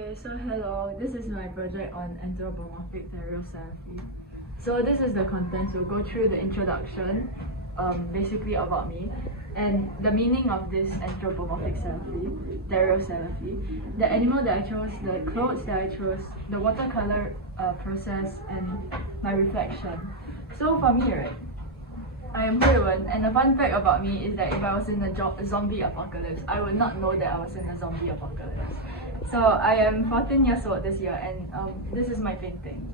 Okay, so hello, this is my project on Anthropomorphic Theriocephaly. So this is the content, so go through the introduction, basically about me, and the meaning of this Anthropomorphic Theriocephaly, the animal that I chose, the clothes that I chose, the watercolor process, and my reflection. So for me, right, I am Huiwen, and a fun fact about me is that if I was in a zombie apocalypse, I would not know that I was in a zombie apocalypse. So I am 14 years old this year, and this is my painting.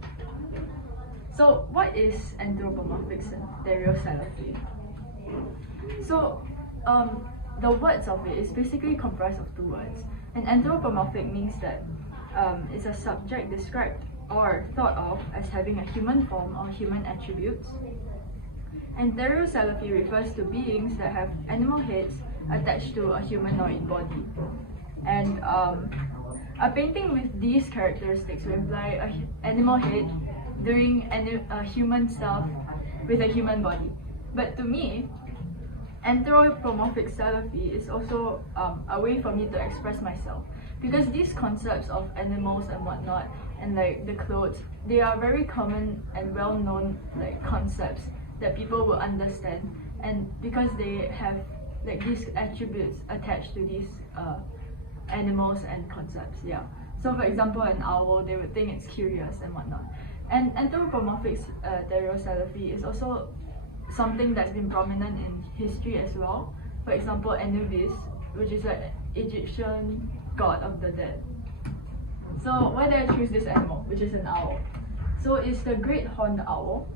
So what is Anthropomorphic Theriocephaly? So the words of it is basically comprised of two words. And anthropomorphic means that it's a subject described or thought of as having a human form or human attributes. And theriocephaly refers to beings that have animal heads attached to a humanoid body. And a painting with these characteristics will imply an animal head doing human stuff with a human body. But to me, anthropomorphic theriocephaly is also a way for me to express myself, because these concepts of animals and whatnot and like the clothes, they are very common and well-known like concepts that people will understand, and because they have like these attributes attached to these animals and concepts, yeah. So for example, an owl, they would think it's curious and whatnot. And anthropomorphic theriocephaly is also something that's been prominent in history as well. For example, Anubis, which is an Egyptian god of the dead. So why did I choose this animal, which is an owl? So it's the great horned owl,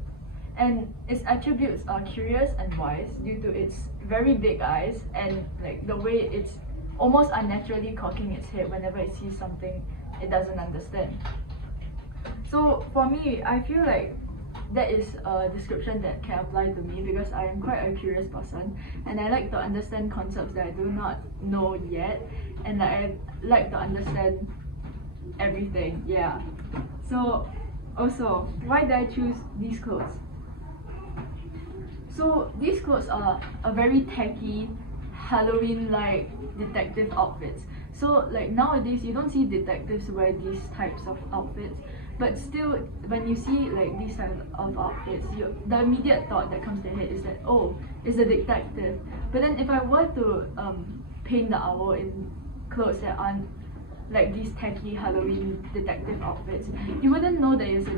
and its attributes are curious and wise due to its very big eyes and like the way it's almost unnaturally cocking its head whenever it sees something it doesn't understand. So for me, I feel like that is a description that can apply to me, because I am quite a curious person and I like to understand concepts that I do not know yet, and I like to understand everything, yeah. So also, why did I choose these clothes? So these clothes are a very tacky, Halloween-like detective outfits. So like nowadays, you don't see detectives wear these types of outfits, but still, when you see like these types of outfits, the immediate thought that comes to your head is that, oh, it's a detective. But then if I were to paint the owl in clothes that aren't like these tacky Halloween detective outfits, you wouldn't know that it's a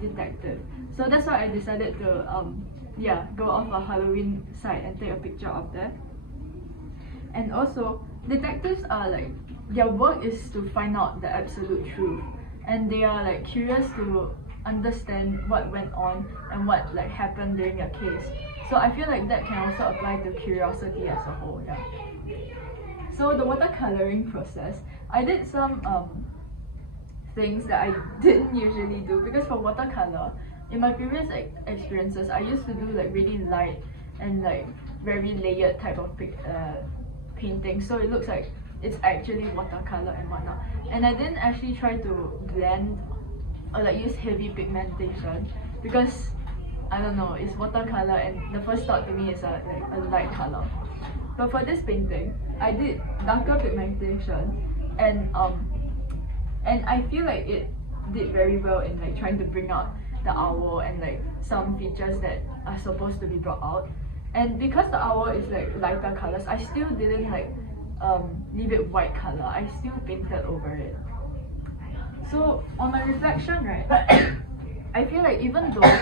detective. So that's why I decided to go off a Halloween site and take a picture of that. And also, detectives are like, their work is to find out the absolute truth, and they are like curious to understand what went on and what like happened during a case. So I feel like that can also apply to curiosity as a whole, yeah. So the watercoloring process, I did some things that I didn't usually do, because for watercolor, in my previous experiences, I used to do like really light and like very layered type of painting, so it looks like it's actually watercolor and whatnot. And I didn't actually try to blend or like use heavy pigmentation, because I don't know, it's watercolor and the first thought to me is like a light color. But for this painting, I did darker pigmentation, and I feel like it did very well in like trying to bring out the owl and like some features that are supposed to be brought out. And because the owl is like lighter colors, I still didn't like leave it white color. I still painted over it. So on my reflection, right, I feel like even though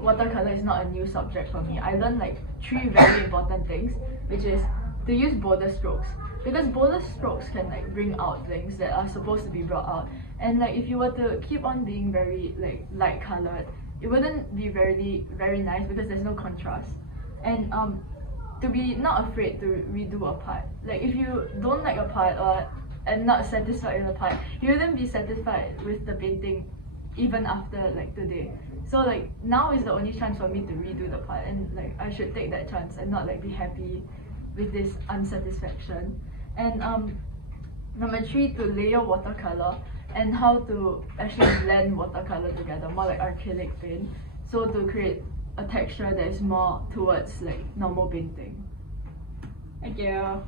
watercolor is not a new subject for me, I learned like 3 very important things, which is to use bolder strokes, because bolder strokes can like bring out things that are supposed to be brought out. And like if you were to keep on being very like light colored, it wouldn't be very nice, because there's no contrast. And to be not afraid to redo a part. Like if you don't like a part and not satisfied with a part, you wouldn't be satisfied with the painting even after like today. So like now is the only chance for me to redo the part, and like I should take that chance and not like be happy with this unsatisfaction. And number 3, to layer watercolor and how to actually blend watercolor together, more like acrylic paint, so to create a texture that is more towards like normal painting. Thank you.